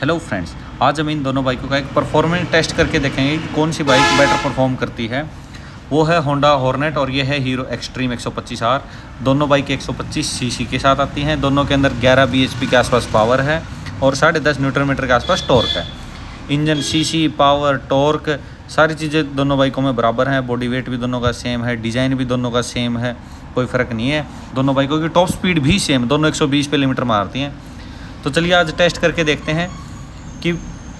Hello friends, आज हम इन दोनों बाइकों का एक परफॉर्मेंस टेस्ट करके देखेंगे कि कौन सी बाइक बेटर परफॉर्म करती है। वो है होंडा हॉर्नेट और ये है हीरो एक्सट्रीम 125R। दोनों बाइक 125 सीसी के साथ आती हैं। दोनों के अंदर 11 bhp के आसपास पावर है और 10.5 न्यूटन मीटर के आसपास टॉर्क है। इंजन, सीसी, पावर, टॉर्क सारी चीज़ें दोनों बाइकों में बराबर हैं। बॉडी वेट भी दोनों का सेम है, डिज़ाइन भी दोनों का सेम है, कोई फ़र्क नहीं है। दोनों बाइकों की टॉप स्पीड भी सेम, दोनों 120 पे लिमिटर मारती हैं। तो चलिए आज टेस्ट करके देखते हैं कि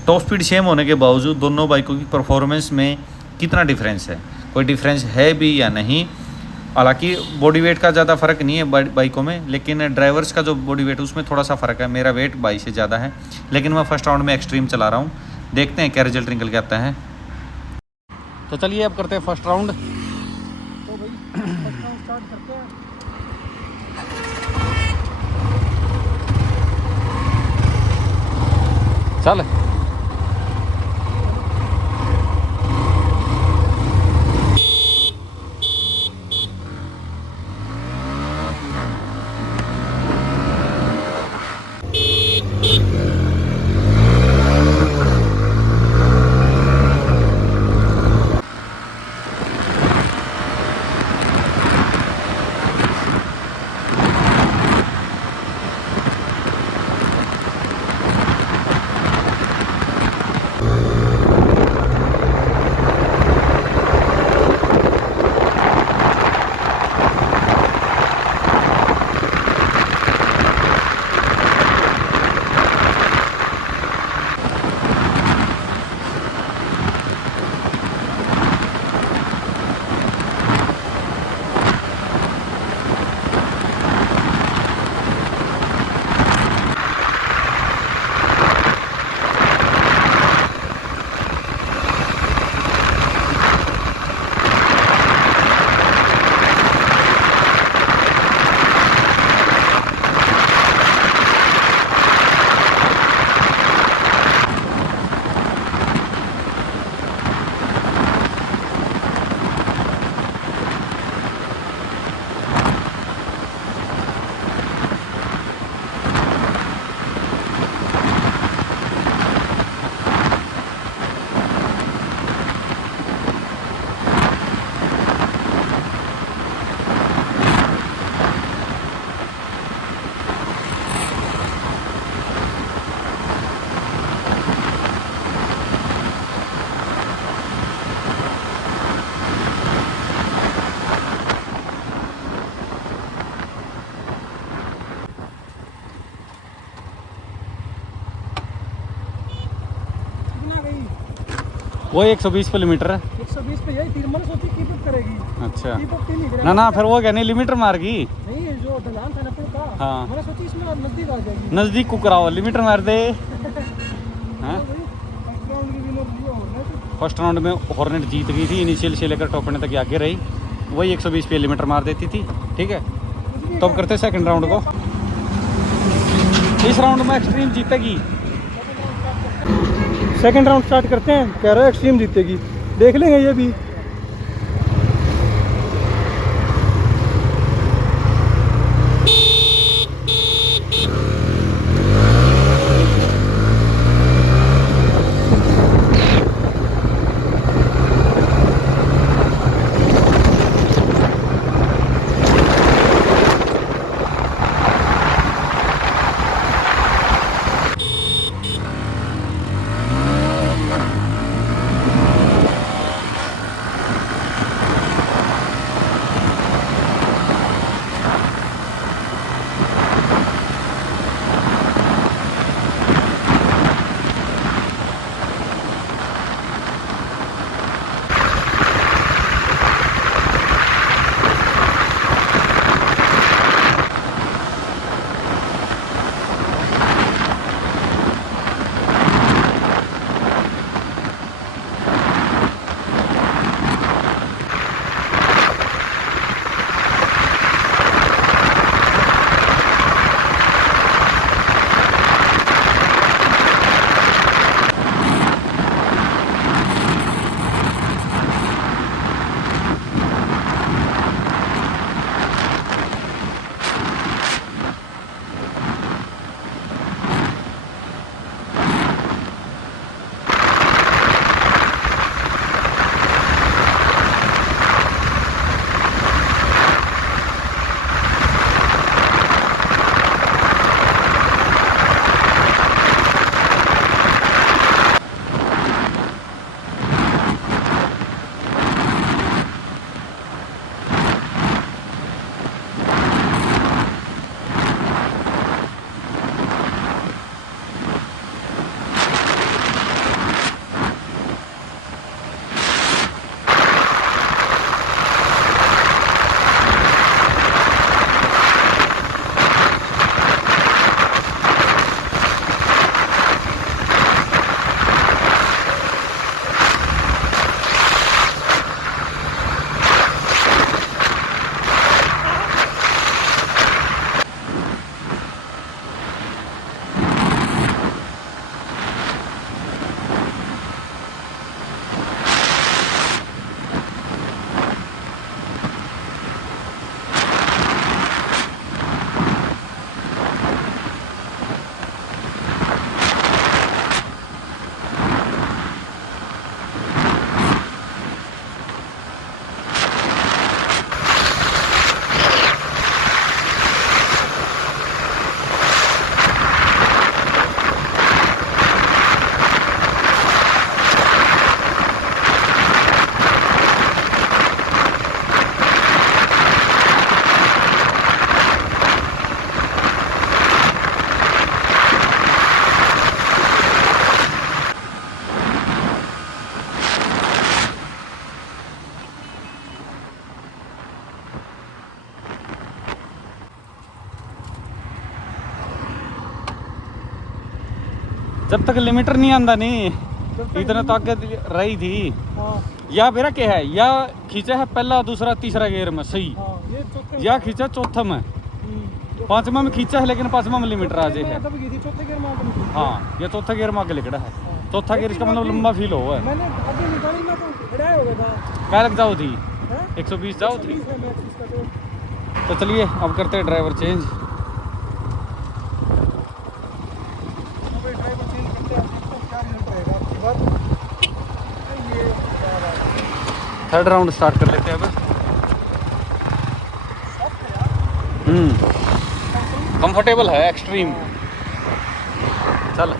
टॉप स्पीड सेम होने के बावजूद दोनों बाइकों की परफॉर्मेंस में कितना डिफरेंस है, कोई डिफरेंस है भी या नहीं। हालांकि बॉडी वेट का ज़्यादा फ़र्क नहीं है बाइकों में, लेकिन ड्राइवर्स का जो बॉडी वेट उसमें थोड़ा सा फ़र्क है। मेरा वेट 22 से ज़्यादा है, लेकिन मैं फर्स्ट राउंड में एक्सट्रीम चला रहा हूँ। देखते हैं क्या रिजल्ट निकल के आता है। तो चलिए अब करते हैं फर्स्ट राउंड। तो भाई फर्स्ट राउंड स्टार्ट करते हैं। चल कितना गई? वो 120 पे लिमिटर है। 120 पे यही 3 मन सोची कीप अप करेगी। अच्छा, कीप अप नहीं करेगी। ना फिर वो क्या नहीं लिमिटर मार गई। नहीं, जो ढलान था ना पुल का। हाँ। मैंने सोची इसमें नजदीक आ जाएगी। नज़दीक को कराओ, लिमिटर मार दे। हाँ, फर्स्ट राउंड की विनर ये हॉर्नेट। फर्स्ट राउंड में हॉर्नेट जीत गई थी, इनिशियल से लेकर टॉप एंड तक आगे रही। वही 120 पे लिमिटर मार देती थी। ठीक है, तो अब करते सेकंड राउंड को। इस राउंड में एक्सट्रीम जीतेगी। सेकंड राउंड स्टार्ट करते हैं। कह रहा है एक्सट्रीम जीतेगी, देख लेंगे ये भी। जब तक लिमिटर नहीं आंदा नहीं जब तक इतना तो आगे रही थी। हाँ या मेरा क्या है, या खींचा है पहला दूसरा तीसरा गेयर में सही, हाँ ये चौथे या खींचा चौथा में, पांचवा में खींचा है लेकिन पांचवा में लिमिटर आ जाए है। तब गई थी चौथे गियर में आगे निकली। हाँ ये चौथा गियर में आगे लिखड़ा है। हाँ। चौथा गियर इसका मतलब लंबा फील हुआ है। मैंने आगे निकाली ना तो बड़ा हो गया था। क्या लग जाओ थी हैं? 120 जाओ थी। 120 है मैक्स इसका तो। तो चलिए अब करते हैं ड्राइवर चेंज। अबे ड्राइवर चेंज करते हैं, देखते हैं क्या रिजल्ट रहेगा आपकी बात। ये क्या बात है। थर्ड राउंड स्टार्ट कर लेते हैं अब। सॉफ्ट है यार। कंफर्टेबल है एक्सट्रीम। चल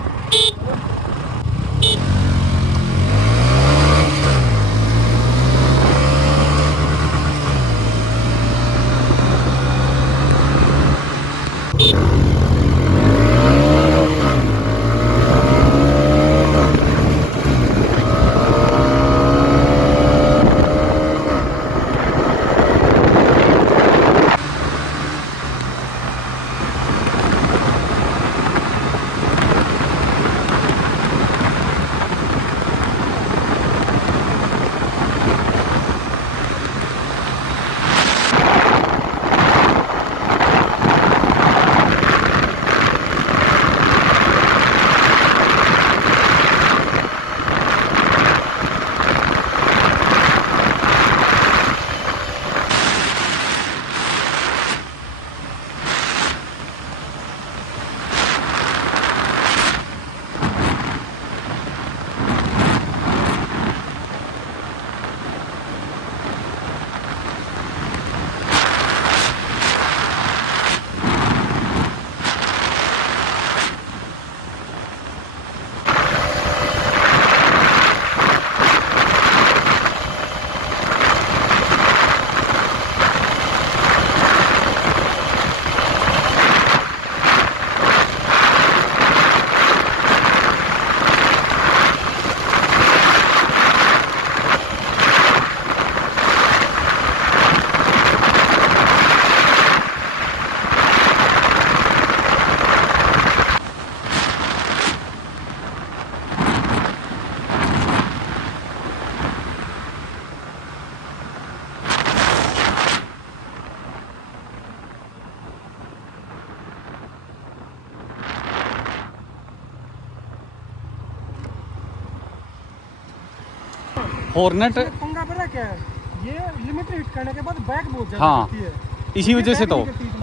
हॉर्नेट। ये पंगा पता क्या है, ये लिमिट हिट करने के बाद बैक बहुत ज्यादा हाँ। करती है। इसी वजह से तो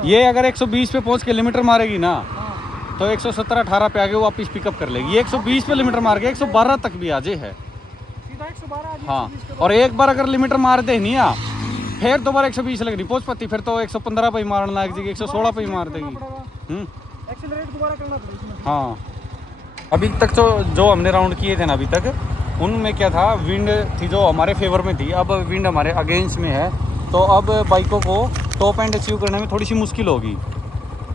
ये अगर 120 पे पहुंच के लिमिटर मारेगी ना हाँ। तो 117-18 पे आगे वापस पिकअप कर लेगी। ये 120 पे लिमिटर मार के 112 तक भी आ जाए है। सीधा 112 आ जाए, हाँ 120 के और एक बार अगर लिमिटर मार दे नहीं आ फिर दोबारा 120 लगनी पहुंच पाती, फिर तो 115 पे ही मारना लग जाएगी, 116 पे ही मार देगी। एक्सेलरेट दोबारा करना पड़ेगा इसमें। हाँ अभी तक तो जो हमने राउंड किए थे ना अभी तक उनमें क्या था, विंड थी जो हमारे फेवर में थी, अब विंड हमारे अगेंस्ट में है तो अब बाइकों को टॉप एंड अचीव करने में थोड़ी सी मुश्किल होगी।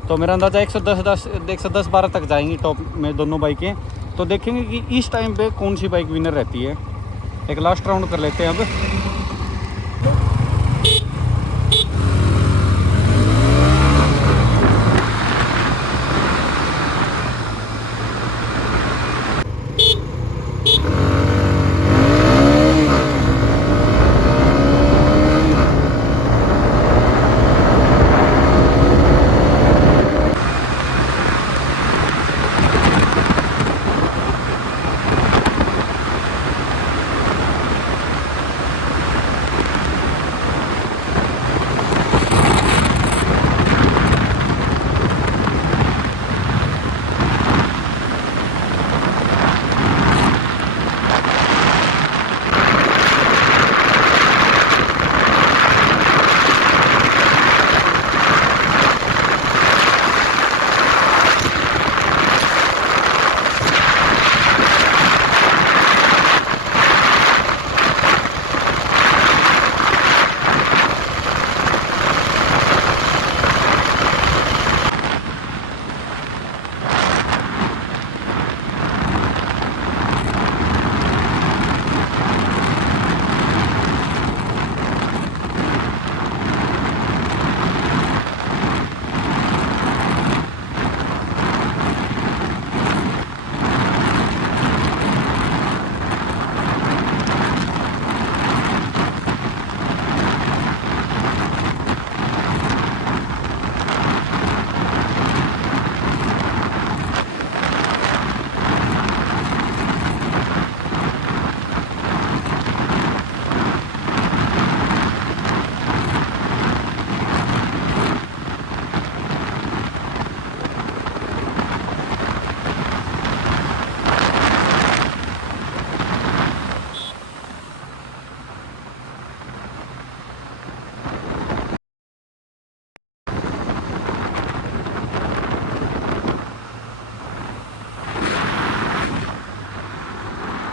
तो मेरा अंदाज़ा 110-12 तक जाएंगी टॉप में दोनों बाइकें। तो देखेंगे कि इस टाइम पे कौन सी बाइक विनर रहती है। एक लास्ट राउंड कर लेते हैं अब।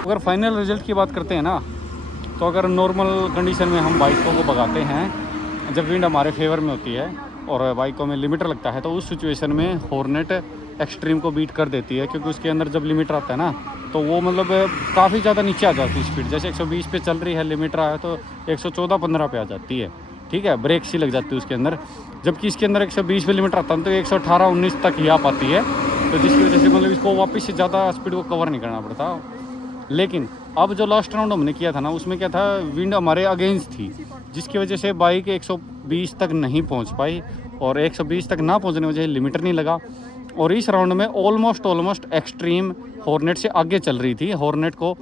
अगर फाइनल रिजल्ट की बात करते हैं ना, तो अगर नॉर्मल कंडीशन में हम बाइकों को भगाते हैं, जब विंड हमारे फेवर में होती है और बाइकों में लिमिटर लगता है, तो उस सिचुएशन में हॉर्नेट एक्सट्रीम को बीट कर देती है, क्योंकि उसके अंदर जब लिमिटर आता है ना, तो वो मतलब काफ़ी ज़्यादा नीचे आ जाती है स्पीड। जैसे 120 पे चल रही है, लिमिटर आया तो 114-15 पे आ जाती है, ठीक है, ब्रेक सी लग जाती है उसके अंदर। जबकि इसके अंदर 120 पे लिमिटर आता है तो 118-19 तक ही आ पाती है, तो जिसकी वजह से मतलब इसको वापस से ज़्यादा स्पीड को कवर नहीं करना पड़ता। लेकिन अब जो लास्ट राउंड हमने किया था ना, उसमें क्या था, विंड हमारे अगेंस्ट थी, जिसकी वजह से बाइक 120 तक नहीं पहुंच पाई, और 120 तक ना पहुंचने की वजह से लिमिटर नहीं लगा। और इस राउंड में ऑलमोस्ट एक्सट्रीम हॉर्नेट से आगे चल रही थी। हॉर्नेट को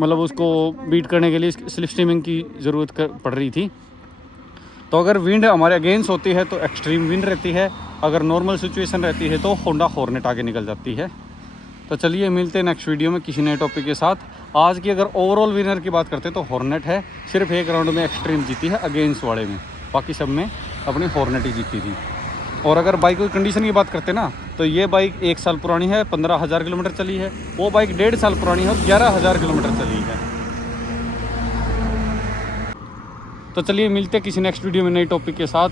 मतलब उसको बीट करने के लिए स्लिप स्ट्रीमिंग की ज़रूरत पड़ रही थी। तो अगर विंड हमारे अगेंस्ट होती है तो एक्सट्रीम विंड रहती है, अगर नॉर्मल सिचुएशन रहती है तो होंडा हॉर्नेट आगे निकल जाती है। तो चलिए मिलते हैं नेक्स्ट वीडियो में किसी नए टॉपिक के साथ। आज की अगर ओवरऑल विनर की बात करते हैं तो हॉर्नेट है, सिर्फ एक राउंड में एक्सट्रीम जीती है अगेंस्ट वाले में, बाकी सब में अपनी हॉर्नेट ही जीती थी। और अगर बाइक की कंडीशन की बात करते हैं ना, तो ये बाइक 1 साल पुरानी है, 15,000 किलोमीटर चली है। वो बाइक 1.5 साल पुरानी है और 11,000 किलोमीटर चली है। तो चलिए मिलते हैं किसी नेक्स्ट वीडियो में नई टॉपिक के साथ।